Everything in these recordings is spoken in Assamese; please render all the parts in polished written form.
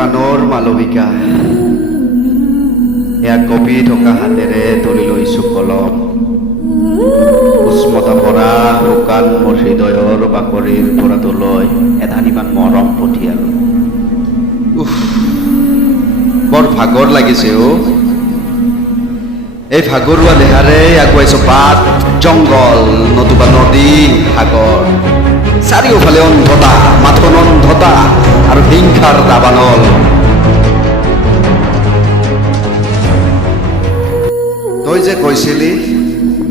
প্ৰাণৰ মালবিকা এয়া কপি থকা হাতেৰে তুলি লৈছো কলম উষ্মতা ভৰা শুকান মোৰ হৃদয়ৰ বাকৰিৰ পৰা তোলৈ এধানিমান মৰম পঠিয়ালো বৰ ভাগৰ লাগিছে এই ভাগৰুৱা দেহাৰে আগুৱাইছো বাট জংগল নতুবা নদী সাগৰ চাৰিওফালে অন্ধতা মাথোন অন্ধতা আৰু হিংসাৰ দাবানল তই যে কৈছিলি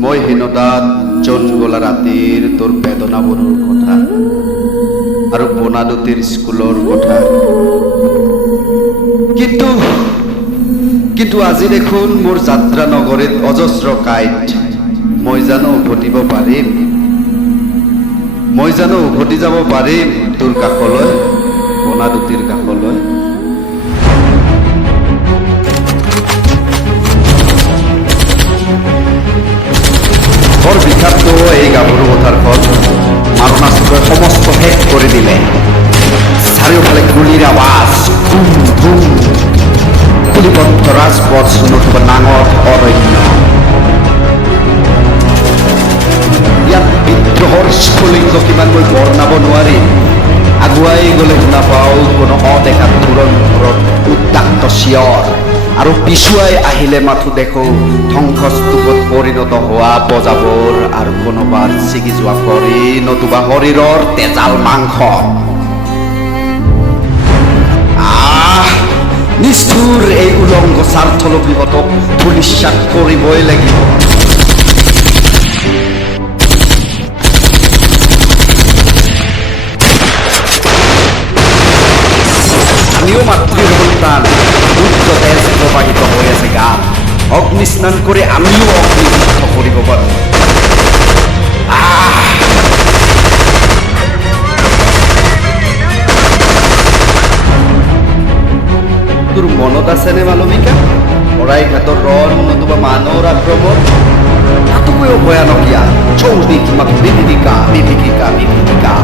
মই হীনতাত জন গলা ৰাতিৰ তোৰ বেদনাবোৰৰ কথা আৰু বনাদুতিৰ স্কুলৰ কথা কিন্তু আজি দেখোন মোৰ যাত্ৰা নগৰীত অজস্ৰ কাইট মই জানো উভতিব পাৰিম মই জানো উভতি যাব পাৰিম তোৰ কাষলৈ বনাদুতিৰ কাষলৈ বৰ বিষাক্ত এই গাভৰু পথাৰখন মাৰণাস্ত্ৰই সমস্ত শেষ কৰি দিলে চাৰিওফালে গুলীৰ আৱাজ ধুম ধুম কুলিবদ্ধ ৰাজপথ নতুবা নাঙঠ অৰণ্য ইয়াত বিদ্ৰোহৰ স্ফুলিংগ কিমানকৈ বৰ্ণাব নোৱাৰি আগুৱাই গ'লে শুনা পাওঁ কোনো অদেখা ধুৰন্ধৰত উত্তাক্ত চিঞৰ আৰু পিছুৱাই আহিলে মাথো দেখো ধ্বংসস্তূপত পৰিণত হোৱা বজাবৰ আৰু কোনোবাৰ ছিগি যোৱা ভৰি নতুবা শৰীৰৰ তেজাল মাংস নিষ্ঠুৰ এই উলংগ স্বাৰ্থলোভীহঁতক ধূলিসাৎ কৰিবই লাগিব আমিও মাতৃৰ সন্তান উচ্চ তেজ প্ৰবাহিত হৈ আছে গাত অগ্নি স্নান কৰি আমিও অগ্নিযুদ্ধ কৰিব পাৰোঁ তোৰ মনত আছেনে মালবিকা শৰাইঘাটৰ ৰণ নতুবা মানুহৰ আক্ৰমণ তাতোকৈও ভয়ানকীয়া চৌদিশ মাথো বিভীষিকা বিভীষিকা বিভীষিকা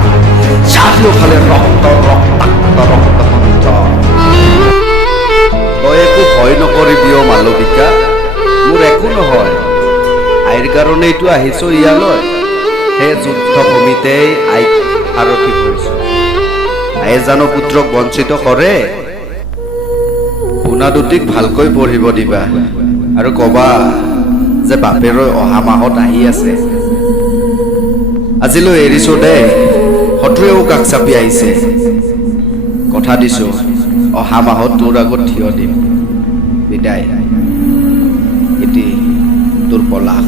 চাৰিওফালে ৰক্ত ৰক্তাক্ত ৰক্ততন্ত্ৰ তই একো ভয় নকৰিবিও মালবিকা মোৰ একো নহয় আইৰ কাৰণেইতো আহিছো ইয়ালৈ সেই যুদ্ধভূমিতেই আইক সাৰথি কৰিছো আয়ে জানো পুত্ৰক বঞ্চিত কৰে বনাদুতিক ভালকৈ পঢ়িব দিবা আৰু কবা যে বাপেৰৈ অহা মাহত আহি আছে আজিলৈ এৰিছো দে শত্ৰুৱেও কাষ চাপি আহিছে কথা দিছো অহা মাহত তোৰ আগত থিয় দিম বিদায় এটি তোৰ পলাশ